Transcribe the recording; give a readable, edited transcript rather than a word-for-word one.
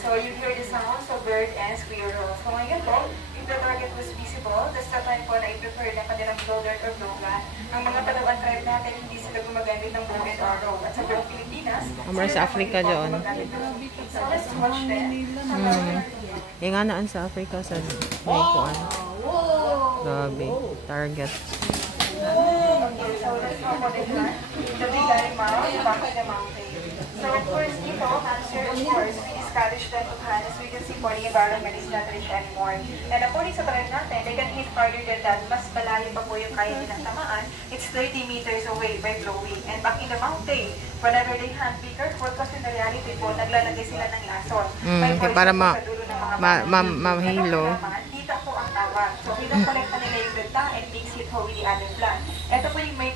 So you hear the sounds of bird and squirrel. So ngayon po, if the target was visible, that's the time po na i-prepare ng kanilang blower or blowgun. Ang mga Palawan tribe natin, hindi sila gumagamit ng bow and arrow. At sa buong Pilipinas, Amar sa Africa dyan. So let's watch them. Yung nga naan sa Africa sa may kuan. Grabe. Target. Okay, so let's go for the plan. The big animal, back in the mountain. So of course, dito, cancer, of course, we discourage them to hunt as we can see for the environment is not rich anymore. And according sa tribe natin, they can hit farther than that. Mas malayo pa po yung kaya nilang tamaan. It's 30 meters away by blowing. And back in the mountain, whenever they hunt, be careful kasi in reality po, naglalagay sila ng lason. May Kaya para poison po sa dulo ng mga mahilo. Dito po ang tawag. So, pinapalagta nila yung ganda and mix it with the other plant. Ito po yung may